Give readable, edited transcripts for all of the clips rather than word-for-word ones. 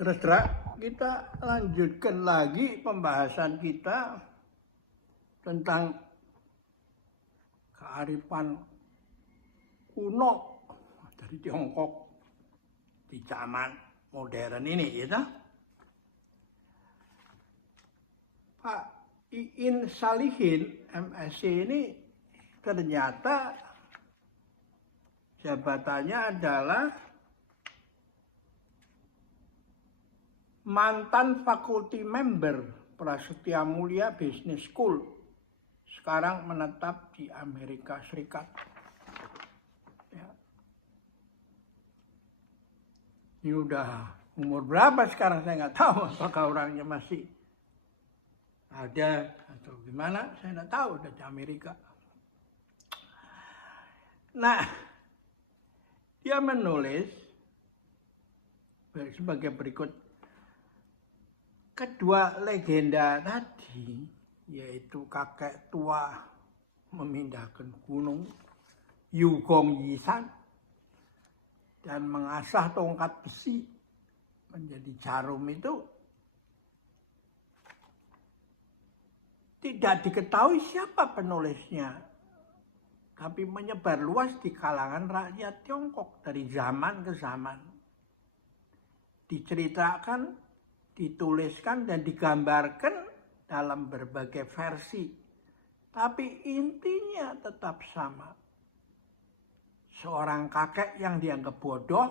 Saudara, kita lanjutkan lagi pembahasan kita tentang kearifan kuno dari Tiongkok di zaman modern ini, ya. Pak Iin Salihin, MSc ini ternyata jabatannya adalah mantan faculty member Prasetya Mulia Business School, sekarang menetap di Amerika Serikat. Ya. Ini udah umur berapa sekarang saya nggak tahu, apakah orangnya masih ada atau gimana, saya nggak tahu, udah di Amerika. Nah, dia menulis sebagai berikut. Kedua legenda tadi, yaitu kakek tua memindahkan gunung Yugong Yisan dan mengasah tongkat besi menjadi jarum, itu tidak diketahui siapa penulisnya, tapi menyebar luas di kalangan rakyat Tiongkok dari zaman ke zaman. Diceritakan, dituliskan dan digambarkan dalam berbagai versi, tapi intinya tetap sama. Seorang kakek yang dianggap bodoh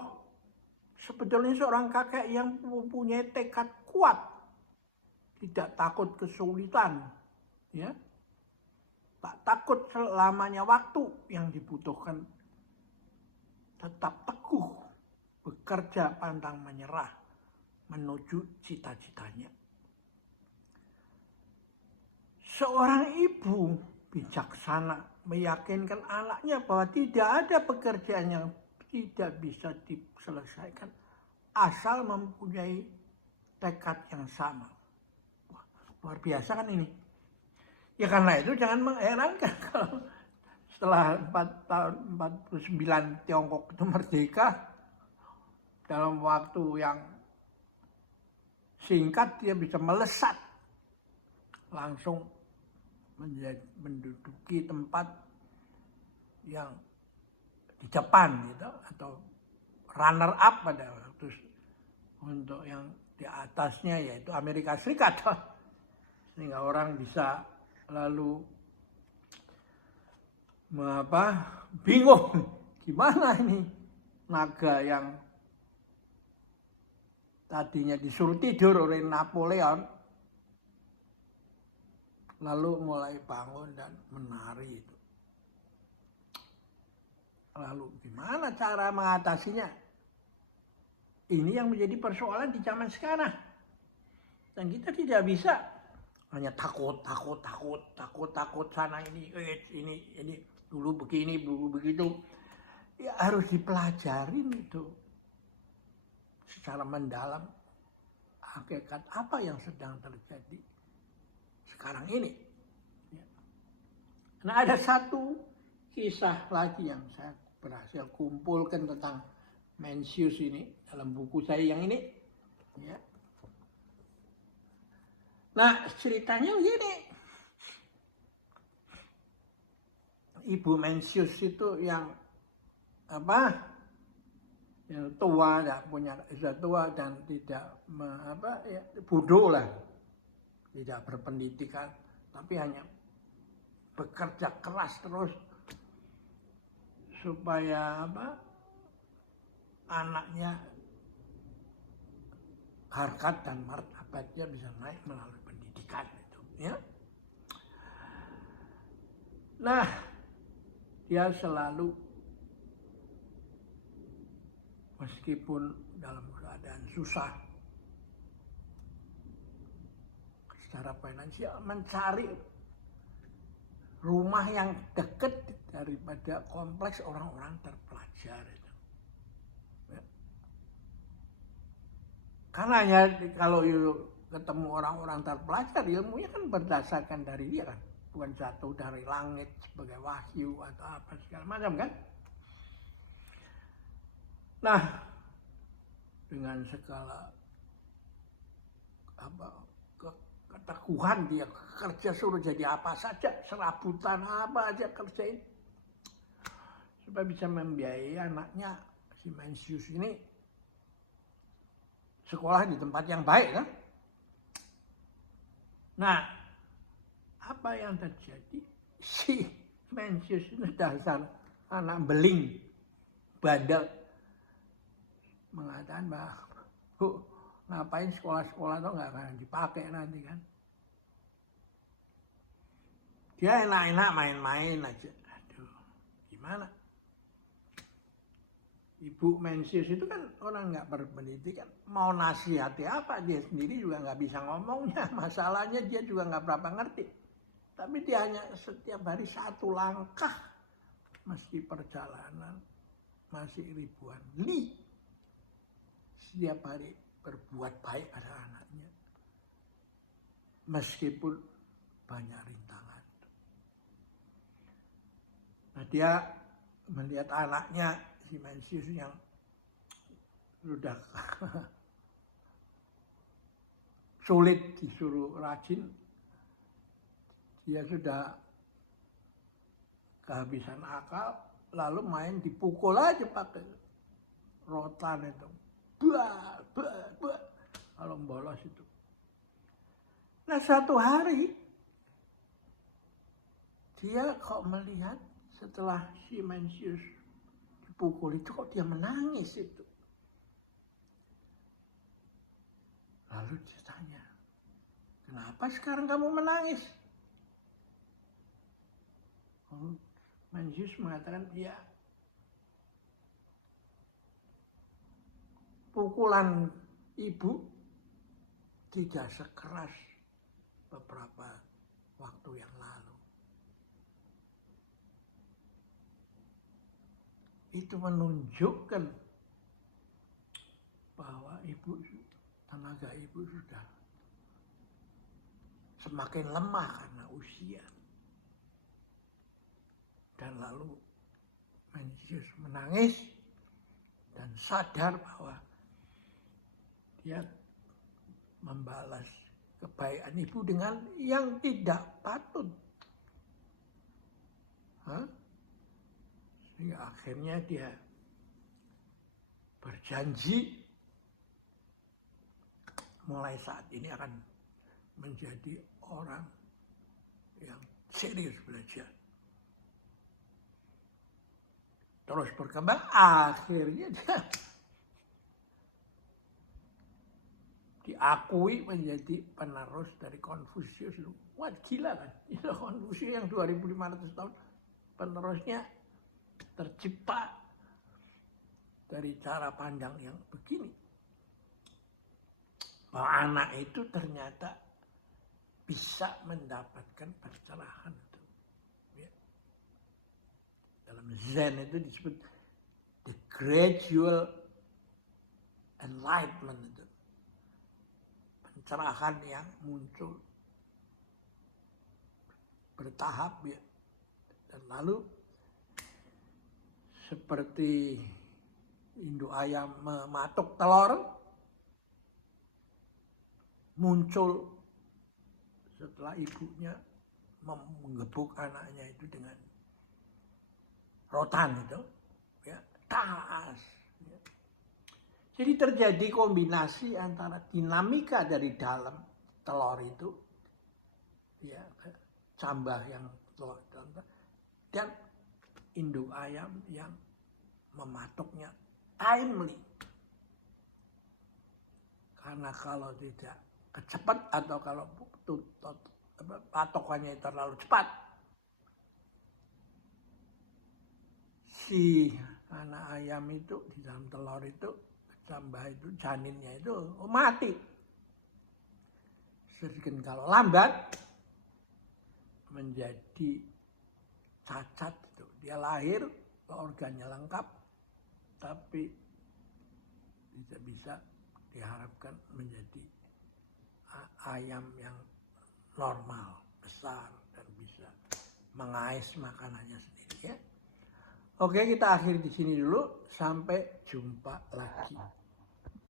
sebetulnya seorang kakek yang mempunyai tekad kuat, tidak takut kesulitan, ya, tak takut selamanya waktu yang dibutuhkan, tetap teguh bekerja pantang menyerah menuju cita-citanya. Seorang ibu bijaksana meyakinkan anaknya bahwa tidak ada pekerjaan yang tidak bisa diselesaikan asal mempunyai tekad yang sama. Wah, luar biasa kan ini. Ya karena itu jangan mengherankan kalau setelah 4 tahun 49 Tiongkok itu merdeka, dalam waktu yang singkat dia bisa melesat langsung menduduki tempat yang di Jepang gitu, atau runner up pada waktu untuk yang di atasnya yaitu Amerika Serikat, sehingga orang bisa lalu bingung gimana ini naga yang tadinya disuruh tidur oleh Napoleon lalu mulai bangun dan menari itu. Lalu gimana cara mengatasinya? Ini yang menjadi persoalan di zaman sekarang. Dan kita tidak bisa hanya takut sana ini dulu begini, dulu begitu. Ya harus dipelajarin itu secara mendalam, hakikat apa yang sedang terjadi sekarang ini. Nah, ada satu kisah lagi yang saya berhasil kumpulkan tentang Mencius ini dalam buku saya yang ini. Ya. Nah, ceritanya begini. Ibu Mencius itu yang yang tua, tidak punya istri tua dan tidak bodoh lah, tidak berpendidikan, tapi hanya bekerja keras terus supaya anaknya harkat dan martabatnya bisa naik melalui pendidikan itu, ya. Nah, dia selalu meskipun dalam keadaan susah secara finansial, mencari rumah yang dekat daripada kompleks orang-orang terpelajar itu. Ya. Karena ya kalau ketemu orang-orang terpelajar, ilmunya kan berdasarkan dari dia kan, bukan jatuh dari langit sebagai wahyu atau apa segala macam kan. Nah, dengan segala keteguhan, dia kerja suruh jadi apa saja, serabutan apa aja kerjain supaya bisa membiayai anaknya si Mencius ini sekolah di tempat yang baik kan. Nah, apa yang terjadi? Si Mencius itu dasar anak beling, bandel, mengatakan bahwa ngapain sekolah-sekolah tuh nggak akan dipakai nanti kan. Dia enak-enak main-main aja. Aduh, gimana? Ibu Mencius itu kan orang nggak berpendidikan, mau nasihati apa, dia sendiri juga nggak bisa ngomongnya, masalahnya dia juga nggak berapa ngerti. Tapi dia hanya setiap hari satu langkah, meski perjalanan masih ribuan li, setiap hari berbuat baik pada anaknya, meskipun banyak rintangan. Nah, dia melihat anaknya si Mencius yang sudah sulit disuruh rajin, dia sudah kehabisan akal, lalu main dipukul aja pakai rotan itu, kalau bolos itu. Nah, satu hari dia kok melihat setelah si Mencius dipukul itu kok dia menangis itu. Lalu dia tanya, kenapa sekarang kamu menangis? Mencius mengatakan, ya, pukulan ibu tidak sekeras beberapa waktu yang lalu. Itu menunjukkan bahwa tenaga ibu sudah semakin lemah karena usia. Dan lalu Mencius menangis dan sadar bahwa dia membalas kebaikan ibu dengan yang tidak patut. Sehingga akhirnya dia berjanji mulai saat ini akan menjadi orang yang serius belajar. Terus berkembang, akhirnya dia diakui menjadi penerus dari Konfusius. Wah, gila kan? Konfusius yang 2500 tahun penerusnya tercipta dari cara pandang yang begini. Bahwa anak itu ternyata bisa mendapatkan pencerahan. Dalam Zen itu disebut the gradual enlightenment, itu pencerahan yang muncul bertahap ya. Dan lalu seperti induk ayam mematuk telur, muncul setelah ibunya menggebuk anaknya itu dengan rotan itu, ya, tas. Ya. Jadi terjadi kombinasi antara dinamika dari dalam telur itu, ya, cambah yang telur dan induk ayam yang mematuknya timely. Karena kalau tidak cepat atau kalau patokannya terlalu cepat, si anak ayam itu di dalam telur itu, cambah itu, janinnya itu mati. Sedangkan kalau lambat menjadi cacat itu, dia lahir organnya lengkap tapi tidak bisa diharapkan menjadi ayam yang normal, besar dan bisa mengais makanannya sendiri ya. Oke, kita akhiri di sini dulu. Sampai jumpa lagi.